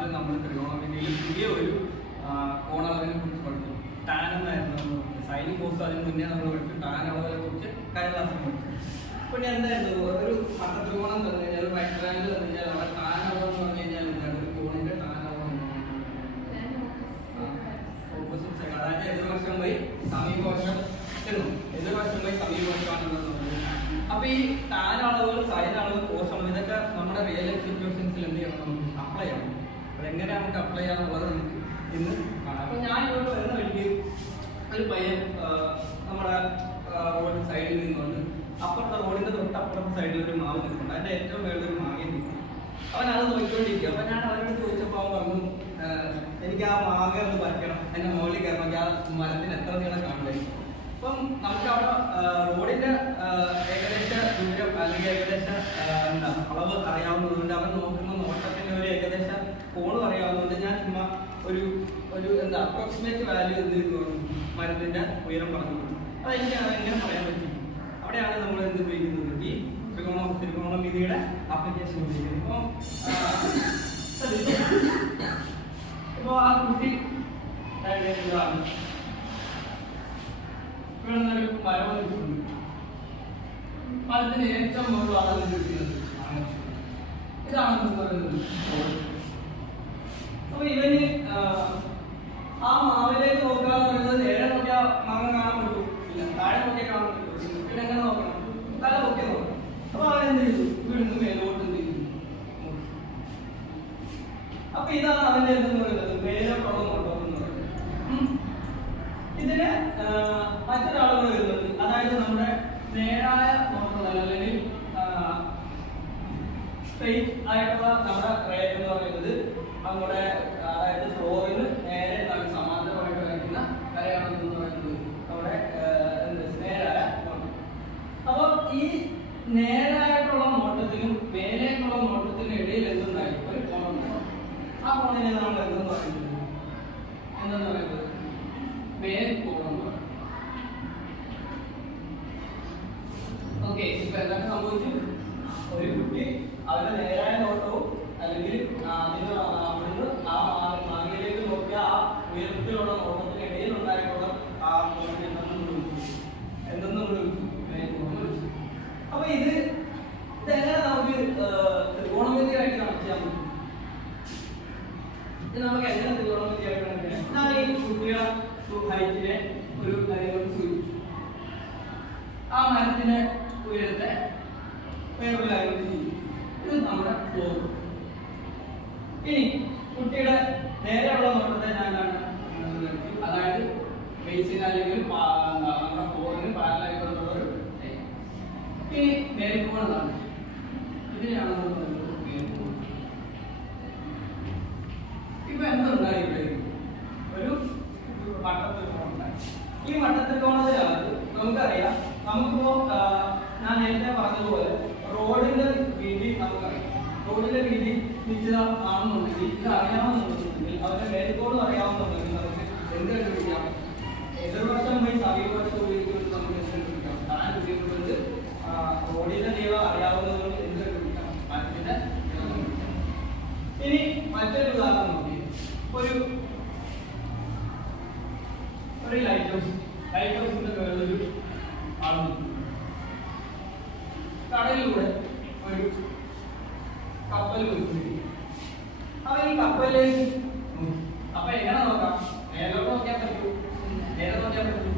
ക്ലാസ്സിൽ നമ്മൾ ത്രികോണമിതിയിൽ പുതിയ ഒരു കോണളവിനെ കുറിച്ച് പഠിച്ചു. ടാൻ എന്നായിരുന്നു സൈനിങ് കോഴ്സ്. അതിന് മുന്നേ നമ്മൾ പഠിച്ചു ടാൻ അളവിനെ കുറിച്ച് കഴിഞ്ഞ ക്ലാസ്സിൽ പഠിച്ചു. പിന്നെ എന്തായിരുന്നു ഒരു മട്ടത്രികോണം തന്നു കഴിഞ്ഞാൽ ഒരു റൈറ്റ് ട്രയാങ്കിൾ തന്നു കഴിഞ്ഞാൽ അവിടെ ടാൻ അളവ് എന്ന് പറഞ്ഞു കഴിഞ്ഞാൽ എന്താണ് ഒരു കോണിന്റെ ടാൻ അളവ് ഓപ്പോസിറ്റ് സൈഡ്, അതായത് എതിർവശം പോയി സമീപവശം എന്നും എതിർവശം പോയി സമീപവശമാണെന്ന് പറഞ്ഞത്. അപ്പൊ ഈ ടാൻ അളവുകൾ, സൈൻ അളവ്, കോസ് അളവ് ഇതൊക്കെ നമ്മുടെ റിയൽ ലൈഫ് സിറ്റുവേഷൻസിൽ എന്ത് ചെയ്യണം, നമുക്ക് അപ്ലൈ ചെയ്യണം. അതെങ്ങനെ നമുക്ക് അപ്ലൈ ചെയ്യാന്നുള്ളത് നമുക്ക് ഇന്ന് കാണാം. അപ്പൊ ഞാൻ ഇവിടെ വരുന്ന വഴിക്ക് ഒരു പയ്യൻ നമ്മുടെ റോഡ് സൈഡിൽ നിന്നുകൊണ്ട് അപ്പുറത്തെ റോഡിന്റെ തൊട്ടപ്പുറത്തെ സൈഡിൽ ഒരു മാവ് നിൽക്കുന്നുണ്ട്. അതിന്റെ ഏറ്റവും മേളിൽ ഒരു മാങ്ങ നിൽക്കുന്നു. അവൻ അത് നോക്കിക്കൊണ്ടിരിക്കുക. അപ്പൊ ഞാൻ അവരോട് ചോദിച്ചപ്പോൾ അവൻ പറഞ്ഞു, എനിക്ക് ആ മാങ്ങ ഒന്ന് പറിക്കണം, എന്റെ മുകളിൽ കയറണമെങ്കിൽ ആ മരത്തിന് എത്ര നീളം കാണണ്ടേ. അപ്പം നമുക്ക് അവിടെ റോഡിന്റെ ഏകദേശ ദൂരം അല്ലെങ്കിൽ ഏകദേശ എന്താ അളവ് അറിയാവുന്നതുകൊണ്ട് അവൻ നോക്കുന്ന നോട്ടത്തിന്റെ ഒരു ഏകദേശ കോണും അറിയാവുന്നതുകൊണ്ട് ഞാൻ ചുമ്മാ ഒരു എന്താ അപ്രോക്സിമേറ്റ് വാല്യൂ എന്ത് ചെയ്യുന്നു മരത്തിന്റെ ഉയരം പറഞ്ഞു. അതെനിക്ക് എങ്ങനെ പറയാൻ പറ്റും. അവിടെയാണ് നമ്മൾ എന്ത് ഉപയോഗിക്കുന്നത്, ഈ ത്രികോണമിതിയുടെ ആപ്ലിക്കേഷൻ ഉപയോഗിക്കുന്നത്. ഇപ്പൊ ആ കുട്ടി ഒരു മരം നിൽക്കുന്നു. മരത്തിന് ഏറ്റവും മുകളിലാണ് നിൽക്കുന്നത്. ഇതാണ് പറയുന്നത്. അപ്പൊ ഇവന് ആ മാവിലേക്ക് നോക്കുക എന്ന് പറയുന്നത് നേരെ നോക്കിയാൽ മാങ്ങ കാണാൻ പറ്റും, ഇല്ല താഴെ നോക്കിയാൽ കാണാൻ പറ്റും. പിന്നെ എങ്ങനെ നോക്കണം, തല നോക്കി നോക്കണം. അപ്പൊ അവൻ എന്ത് ചെയ്തു, ഇവിടുന്ന് മേലോട്ട് എന്ത് ചെയ്തു. അപ്പൊ ഇതാണ് അവന്റെ എന്തെന്ന് പറയുന്നത് മേലോട്ടുള്ള നോട്ടം എന്ന് പറയുന്നത്. ഇതിന് മറ്റൊരാളുകൾ വരുന്നത്, അതായത് നമ്മുടെ നേരായ നോട്ടം അല്ലെങ്കിൽ സ്ട്രെയിറ്റ് ആയിട്ടുള്ള നമ്മുടെ റേറ്റ് എന്ന് പറയുന്നത് നമ്മുടെ അതായത് ഫ്ലോറിന് നേരെ സമാന്തരമായിട്ട് വരയ്ക്കുന്ന കരയാണെന്ന് പറയുന്നത് നമ്മുടെ നേരായ നോട്ടം. അപ്പൊ ഈ നേരായിട്ടുള്ള നോട്ടത്തിനും മേലേക്കുള്ള നോട്ടത്തിനും ഇടയിൽ എന്തുണ്ടായി, ഒരു കോണുണ്ടായി. ആ കോണിനെ നമ്മൾ എന്തെന്ന് പറയുന്നത്, എന്തെന്ന് പറയുന്നത് മേൽക്കോണം. ഓക്കെ, ഇപ്പൊ എന്തൊക്കെ സംഭവിച്ചു, ഒരു കുട്ടി അവരുടെ നേരായ നോട്ടവും അല്ലെങ്കിൽ അതിന് അവിടുന്ന് ആ മാങ്ങയിലേക്ക് നോക്കിയ ആ ഉയരത്തിലുള്ള നോട്ടത്തിന് ഇടയിൽ ഉണ്ടായിട്ടുള്ള ആ കോണിനെ എന്തെന്ന് വിളിച്ചു, മേൽക്കോണം വിളിച്ചു. അപ്പൊ ഇതെങ്ങനെ നമുക്ക് ത്രികോണമിതിയായിട്ട് കണക്ട് ചെയ്യാൻ പറ്റും. ഇത് നമുക്ക് എങ്ങനെ ത്രികോണമിതിയായിട്ട് കണക്ട് ചെയ്യാം. ഞാൻ ഈ കുട്ടിയുടെ ഹൈറ്റിനെ ഒരു കാര്യം കൊണ്ട് സൂചിപ്പിച്ചു, ആ മരത്തിന്റെ ഉയരത്തെ വേറൊരു കാര്യം കൊണ്ട് സൂചിപ്പിച്ചു. ഇത് നമ്മുടെ ഫ്ലോർ. ഇനി കുട്ടിയുടെ നേരെയുള്ള നോട്ടത്തെ ഞാൻ കാണാൻ, അതായത് ബേസിന് അല്ലെങ്കിൽ നമ്മുടെ ഫ്ലോറിന് പാരലായിട്ടുള്ള ഒരു. ഇനി മേൽക്കോണാണ്, ഇതിനെയാണ് നമ്മൾ പറയുന്നത് മേൽക്കോൺ. ഇപ്പൊ എന്തുണ്ടായി, ഇവിടെ ഒരു വട്ടത്രികോണമുണ്ടായി. ഈ വട്ടത്രികോണത്തിനകത്ത് നമുക്കറിയാം, നമുക്കിപ്പോ ഞാൻ നേരത്തെ പറഞ്ഞതുപോലെ റോഡിന്റെ വീതി നമുക്കറിയാം. റോഡിന്റെ വീതി നിശ്ചിത ആണെന്നുണ്ടെങ്കിൽ, ഇത് അറിയാമെന്നുണ്ടെങ്കിൽ, അവരുടെ മേൽക്കോണും അറിയാമെന്നുണ്ടെങ്കിൽ നമുക്ക് എന്ത് കണ്ടുപിടിക്കാം, എതിർവശം പോയി സമീപവശം ഉപയോഗിച്ചുകൊണ്ട് നമുക്ക് എന്ത് കണ്ടുപിടിക്കാം, താൻ ഉപയോഗിച്ചുകൊണ്ട് റോഡിന്റെ നീളം അറിയാവുന്നതുകൊണ്ട് എന്ത് കണ്ടുപിടിക്കാം, മരത്തിന്റെ നീളം കണ്ടുപിടിക്കാം. ഇനി മറ്റൊരു ഉദാഹരണം നോക്കി, ഒരു ലൈറ്റ് ഹൗസിന്റെ മേളൊരു ആൾ കടലിലൂടെ ഒരു കപ്പൽ പോയി. അവൻ ഈ കപ്പലിലേക്ക് അപ്പൊ എങ്ങനെ നോക്കാം, മേലോട്ട് നോക്കിയാൽ പറ്റൂ, നേരെ നോക്കിയാൽ പറ്റൂ,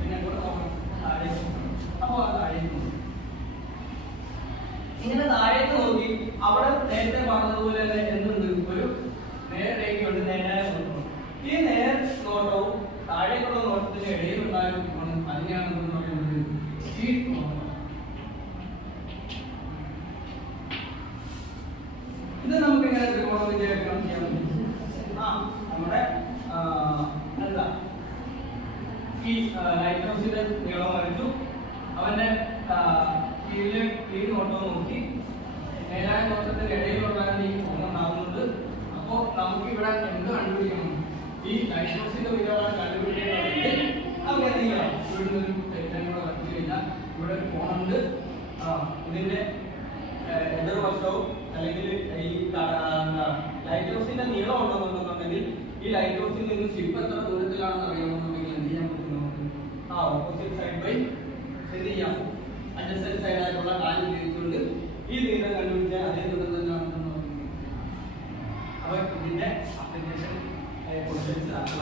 പിന്നെ എങ്ങോട്ട് നോക്കണം, താഴേക്ക് നോക്കണം. അപ്പൊ അത് താഴേക്ക് നോക്കി. ഇങ്ങനെ താഴേക്ക് നോക്കി അവിടെ നേരത്തെ പറഞ്ഞതുപോലെ തന്നെ എന്തുണ്ട്, ഒരു നേരേക്കുണ്ട്, നേരായ നോട്ടം. ഈ നേർ നോട്ടവും താഴേക്കുള്ള നോട്ടത്തിന് ഇടയിലുണ്ടായിരിക്കണം. അതിനെയാണ് എന്ന് പറയുന്നത് ഷീറ്റ് നോട്ടം. ഇത് നമുക്ക് എങ്ങനെ ത്രികോണമിതിയായിട്ട് കണക്ട് ചെയ്യാൻ പറ്റും. നമ്മുടെ എന്താ ഈ ലൈറ്റ് ഹൗസിന്റെ നീളം വരച്ചു, അവന്റെ കീഴ് നോട്ടം നോക്കി, നേരായ നോട്ടത്തിന്റെ ഇടയിലുള്ളതാണ് ഈ കോൺ ഉണ്ടാകുന്നത്. അപ്പോ നമുക്ക് ഇവിടെ എന്ത് കണ്ടുപിടിക്കണം, ഈ ലൈറ്റ് ഹൗസിന്റെ ഉയരമാണ് കണ്ടുപിടിക്കേണ്ടതെങ്കിൽ നമുക്ക് എന്ത് ചെയ്യാം, ഇവിടുന്ന് ഒരു തെറ്റം കൂടെ വരച്ചു കഴിഞ്ഞാൽ ഇവിടെ ഒരു കോണുണ്ട്. ഇതിന്റെ എതിർവശവും അല്ലെങ്കിൽ ഈ ലൈറ്റ് ഹൗസിന്റെ നീളം ഉണ്ടെന്നുണ്ടെന്നുണ്ടെങ്കിൽ ഈ ലൈറ്റ് ഹൗസിൽ നിന്ന് ഷിപ്പ് എത്ര ദൂരത്തിലാണെന്ന് അറിയണമെന്നുണ്ടെങ്കിൽ എന്ത് ചെയ്യാൻ പറ്റും നമുക്ക്? ഓപ്പോസിറ്റ് സൈഡ് ബൈ എന്ത് ചെയ്യാം, അഡ്ജസന്റ് സൈഡ് ആയിട്ടുള്ള ടാൻ ഉപയോഗിച്ചുകൊണ്ട് ഈ നീളം കണ്ടുപിടിച്ചാൽ അതേ ദൂരം തന്നെയാണെന്ന് നമുക്ക്. അപ്പൊ ഇതിന്റെ അപ്ലിക്കേഷൻ ക്വസ്റ്റ്യൻസ് ക്ലാസ്